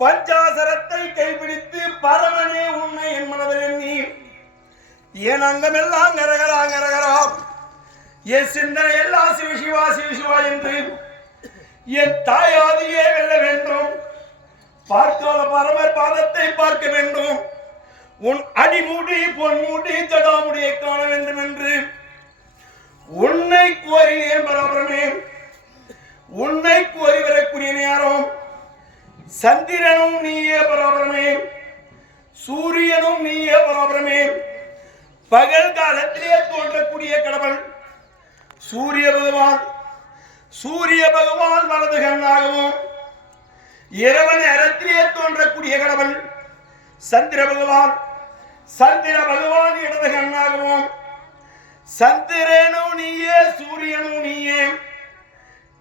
பஞ்சாசரத்தை கைப்பிடித்து பரமனே உண்மை என் மனதில் எண்ணி என் அங்கமெல்லாம் கரகரா என் சிந்தனை எல்லாம் சிவசிவா சிவசிவா என்று என் தாயாதியே வெல்ல வேண்டும். பார்க்காத பரமர் பாதத்தை பார்க்க வேண்டும். உன் அடிமூடி பொன்மூடி தடாமுடியை காண வேண்டும் என்று உன்னை கோரினேன் பரபரமே. உன்னை கோரி வரக்கூடிய நேரம் சந்திரனும் நீயே பரபரமே, சூரியனும் நீயே பரபரமே. பகல் காலத்திலே தோன்றக்கூடிய கடவுள் சூரிய பகவான். சூரிய பகவான் வலது கண்ணாகவும், இரவு நேரத்திலே தோன்றக்கூடிய கடவுள் சந்திர பகவான். சந்திர பகவான் இடது கண்ணாகவும், சந்திரனும் நீயே சூரியனும் நீயே.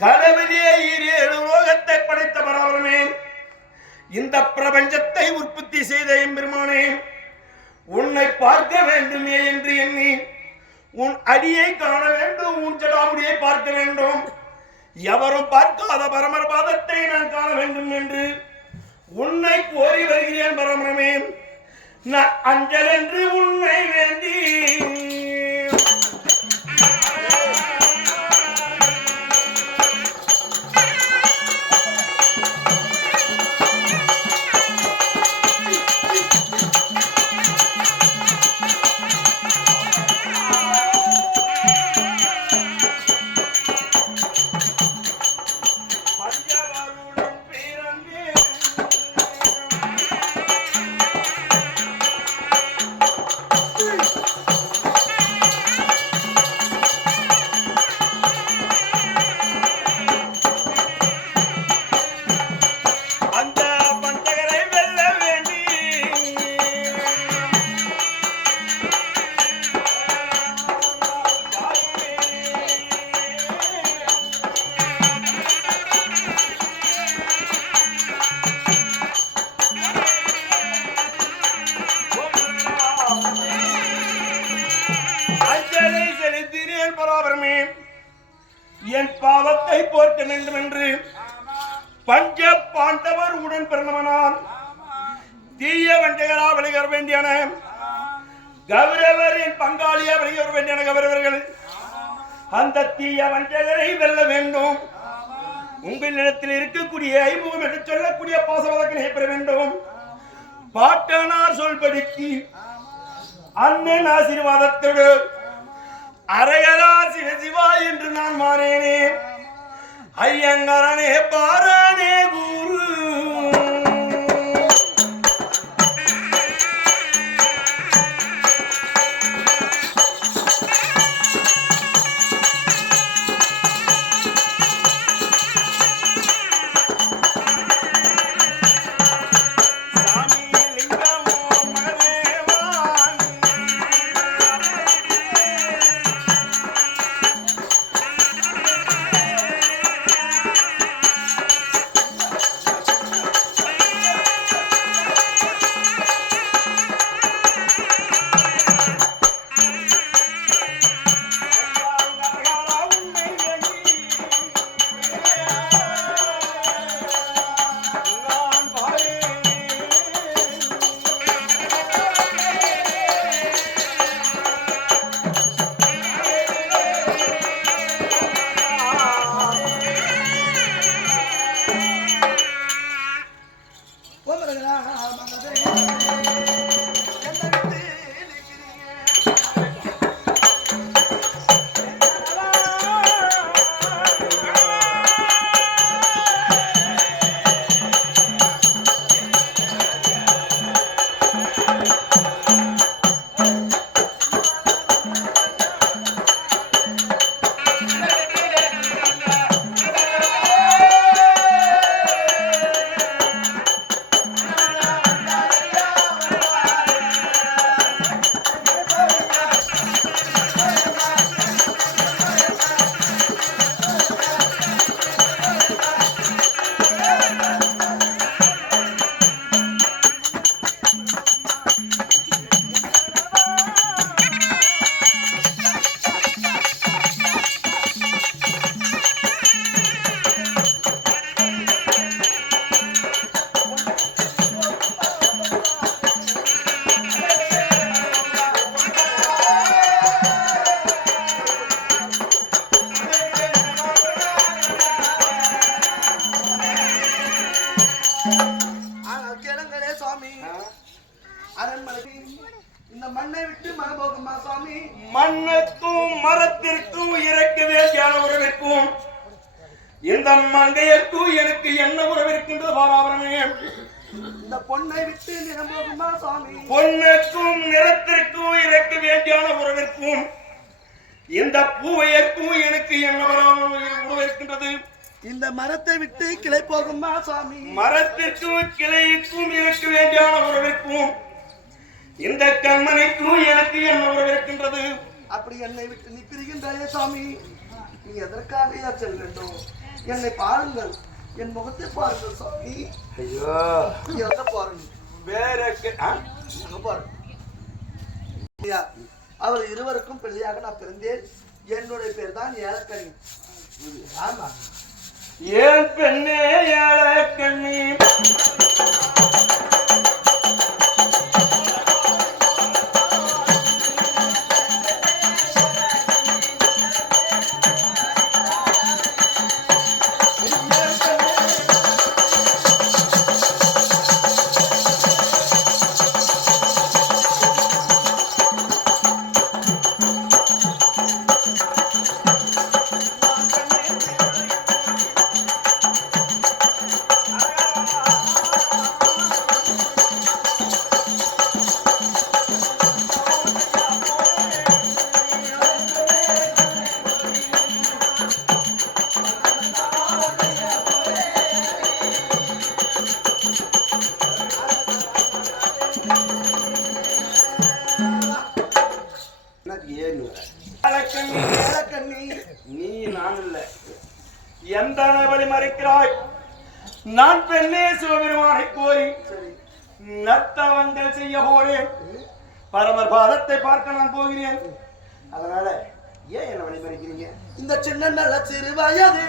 கடவுளே ஏழு லோகத்தை படைத்த பரபரமே, இந்த பிரபஞ்சத்தை உற்பத்தி செய்த எம்பெருமானே, உன்னை பார்க்க வேண்டுமே என்று எண்ணி உன் அடியை காண வேண்டும், உன் ஜடாமுடியை பார்க்க வேண்டும். எவரும் பார்க்காத பரமர் பாதத்தை நான் காண வேண்டும் என்று உன்னை கோரி வருகிறேன் பரமரமே. நான் அஞ்சல் என்று உன்னை வேண்டி என் பாவத்தை போர்க்க வேண்டும் என்று பஞ்ச பாண்டவர் உடன் பிறந்தவனான் தீய வஞ்சகரா வெளியேற வேண்டியன கௌரவரின் பங்காளியா வெளியேற வேண்டியன கௌரவர்கள் அந்த தீய வஞ்சகரை வெல்ல வேண்டும். உங்களிடத்தில் இருக்கக்கூடிய ஐமுகம் என்று சொல்லக்கூடிய பாசவதக்கனை பெற வேண்டும். பாட்டனார் சொல்படிக்கு அண்ணன் ஆசீர்வாதத்தோடு அரகரா சிவசிவா என்று நான் மாறேனே. ஐயங்கரனே பாரானே குரு இந்த மண்ணை விட்டு மனபோகுமா சுவாமி? மண்ணுக்கும் மரத்திற்கும் இறக்க வேண்டிய உறவிற்கும் இந்த மங்கையர்க்கும் எனக்கு என்ன உறவு இருக்கின்றது பாராபரமே? இந்த பொண்ணை விட்டு நிறம் போகுமா சுவாமி? பொண்ணுக்கும் நிறத்திற்கும் இறக்க வேண்டிய உறவிற்கும் இந்த பூவையர்க்கும் எனக்கு என்ன உறவு இருக்கின்றது? இந்த மரத்தை விட்டு கிளை போகுமா சுவாமி? மரத்திற்கும் கிளைக்கும் இருக்க வேண்டிய உறவிற்கும் இந்த கண்மனைக்கும் எனக்கு என்ன உறவு இருக்கின்றது? அப்படி என்னை விட்டு நீ பிரிகின்றாயே சுவாமி, நீ எதற்காக செல்ல வேண்டும்? என்னை பாருங்கள், என் முகத்தை பாருங்கள் சுவாமி. ஐயோ, எதை பாருங்க? வேற பாருங்க. அவர் இருவருக்கும் பிள்ளையாக நான் பிறந்தேன். என்னுடைய பேர் தான் ஏலக்கண்ணி. ஆமா, ஏன் பெண்ணே ஏலக்கண்ணி? நீ நான் இல்ல, எந்த வழி மறைக்கிறாய்? நான் பெண்ணே சிவபெருமானை கோரி நர்த்தவங்கள் செய்ய போறேன். பரமர் பாதத்தை பார்க்க நான் போகிறேன். அதனால ஏன் என்ன வழி மறைக்கிறீங்க? இந்த சின்ன நல்ல சிறு வயது